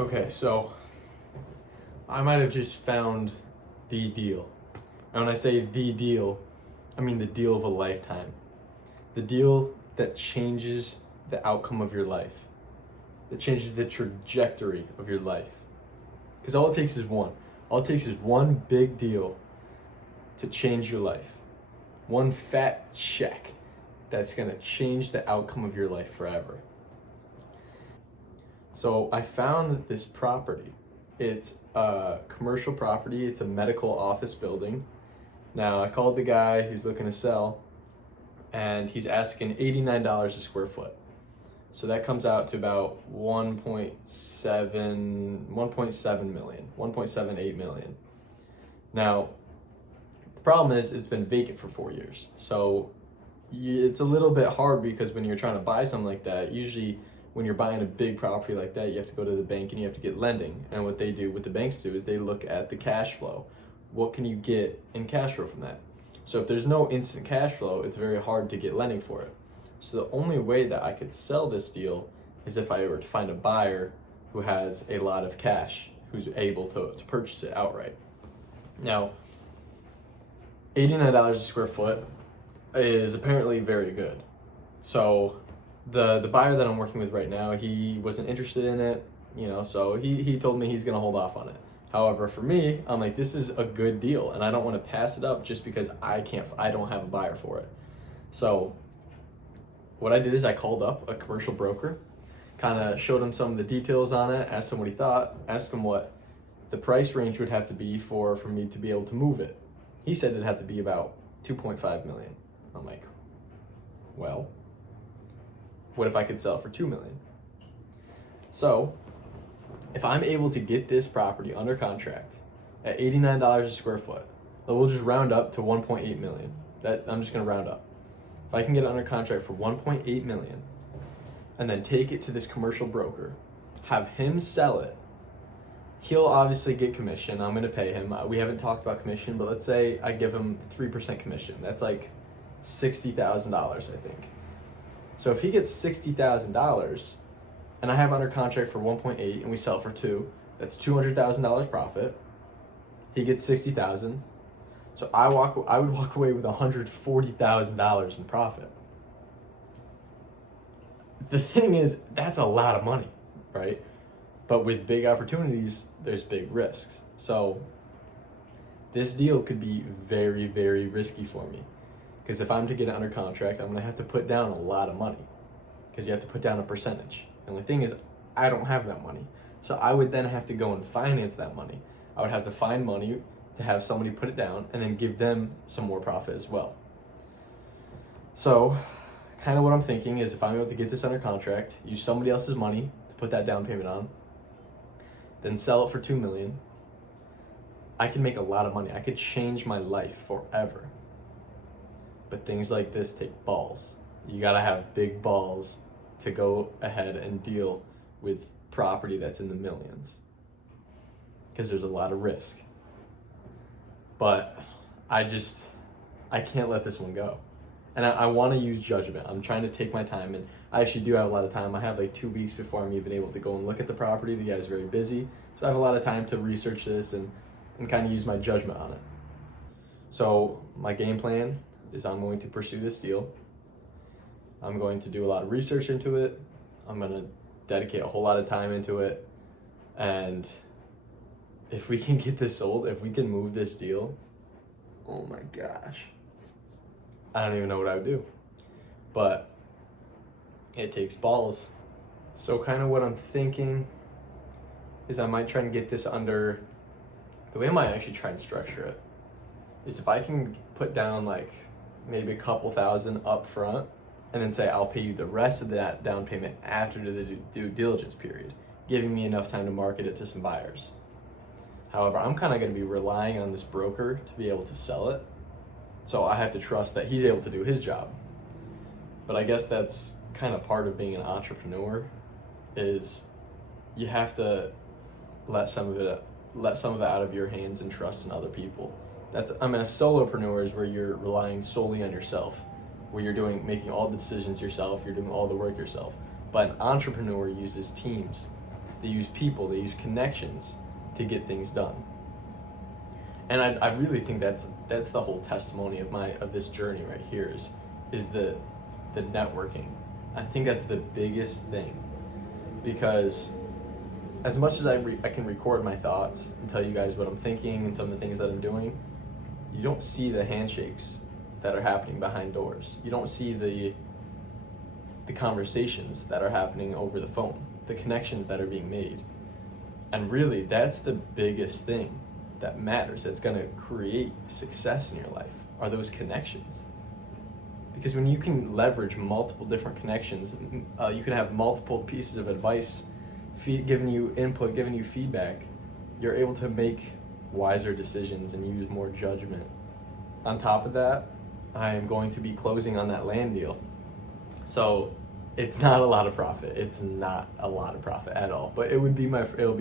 Okay, so I might have just found the deal. And when I say the deal, I mean the deal of a lifetime. The deal that changes the outcome of your life, that changes the trajectory of your life. Because all it takes is one. All it takes is one big deal to change your life. One fat check that's gonna change the outcome of your life forever. So I found this property. It's a commercial property. It's a medical office building. Now I called the guy, he's looking to sell, and he's asking $89 a square foot. So that comes out to about 1.78 million. Now, the problem is it's been vacant for 4 years. So it's a little bit hard because when you're trying to buy something like that, usually when you're buying a big property like that, you have to go to the bank and you have to get lending. And what they do, what the banks do, is they look at the cash flow. What can you get in cash flow from that? So if there's no instant cash flow, it's very hard to get lending for it. So the only way that I could sell this deal is if I were to find a buyer who has a lot of cash, who's able to purchase it outright. Now, $89 a square foot is apparently very good. So the buyer that I'm working with right now, he wasn't interested in it, so he told me he's gonna hold off on it. However, for me, I'm like, this is a good deal and I don't want to pass it up just because I don't have a buyer for it. So what I did is I called up a commercial broker, kind of showed him some of the details on it, asked him what he thought, asked him what the price range would have to be for me to be able to move it. He said it'd have to be about 2.5 million. I'm like, well, what if I could sell it for 2 million? So if I'm able to get this property under contract at $89 a square foot, then we'll just round up to 1.8 million. That I'm just gonna round up. If I can get it under contract for 1.8 million and then take it to this commercial broker, have him sell it, he'll obviously get commission. I'm gonna pay him. We haven't talked about commission, but let's say I give him 3% commission. That's like $60,000, I think. So if he gets $60,000 and I have under contract for 1.8 and we sell it for 2, that's $200,000 profit. He gets 60,000. So I would walk away with $140,000 in profit. The thing is, that's a lot of money, right? But with big opportunities, there's big risks. So this deal could be very, very risky for me. Because if I'm to get it under contract, I'm gonna have to put down a lot of money. Because you have to put down a percentage. And the thing is, I don't have that money. So I would then have to go and finance that money. I would have to find money to have somebody put it down and then give them some more profit as well. So kind of what I'm thinking is if I'm able to get this under contract, use somebody else's money to put that down payment on, then sell it for 2 million, I can make a lot of money. I could change my life forever. But things like this take balls. You gotta have big balls to go ahead and deal with property that's in the millions. Because there's a lot of risk. But I can't let this one go. And I want to use judgment. I'm trying to take my time, and I actually do have a lot of time. I have like 2 weeks before I'm even able to go and look at the property. The guy's very busy. So I have a lot of time to research this and kind of use my judgment on it. So my game plan is I'm going to pursue this deal. I'm going to do a lot of research into it. I'm going to dedicate a whole lot of time into it. And if we can get this sold, if we can move this deal, oh my gosh. I don't even know what I would do. But it takes balls. So kind of what I'm thinking is I might try and get this under, the way I might actually try and structure it is if I can put down like maybe a couple thousand up front and then say I'll pay you the rest of that down payment after the due diligence period, giving me enough time to market it to some buyers. However, I'm kind of going to be relying on this broker to be able to sell it. So I have to trust that he's able to do his job. But I guess that's kind of part of being an entrepreneur, is you have to let some of it out of your hands and trust in other people. A solopreneur is where you're relying solely on yourself, where you're making all the decisions yourself, you're doing all the work yourself. But an entrepreneur uses teams they use people, they use connections to get things done. And I really think that's the whole testimony of this journey right here is the networking. I think that's the biggest thing, because as much as I can record my thoughts and tell you guys what I'm thinking and some of the things that I'm doing, you don't see the handshakes that are happening behind doors. You don't see the conversations that are happening over the phone, the connections that are being made. And really, that's the biggest thing that matters, that's going to create success in your life, are those connections. Because when you can leverage multiple different connections, you can have multiple pieces of advice giving you input, giving you feedback, you're able to make wiser decisions and use more judgment. On top of that, I am going to be closing on that land deal. So it's not a lot of profit. It's not a lot of profit at all, but it'll be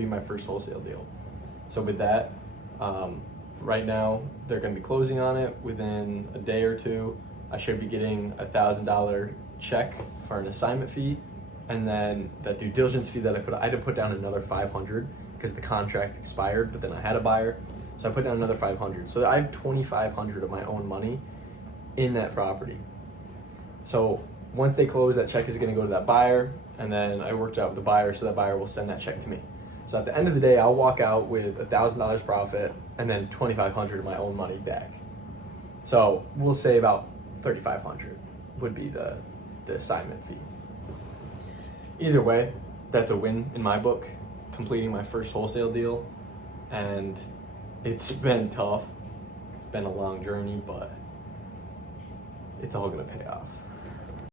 my first wholesale deal. So with that, right now they're going to be closing on it within a day or two. I should be getting $1,000 check for an assignment fee, and then that due diligence fee that I had to put down another $500 because the contract expired, but then I had a buyer, so I put down another $500. So I have $2,500 of my own money in that property. So once they close, that check is going to go to that buyer, and then I worked out with the buyer, so that buyer will send that check to me. So at the end of the day, I'll walk out with $1,000 profit and then $2,500 of my own money back. So we'll say about $3,500 would be the assignment fee. Either way, that's a win in my book, completing my first wholesale deal. And it's been tough. It's been a long journey, but it's all gonna pay off.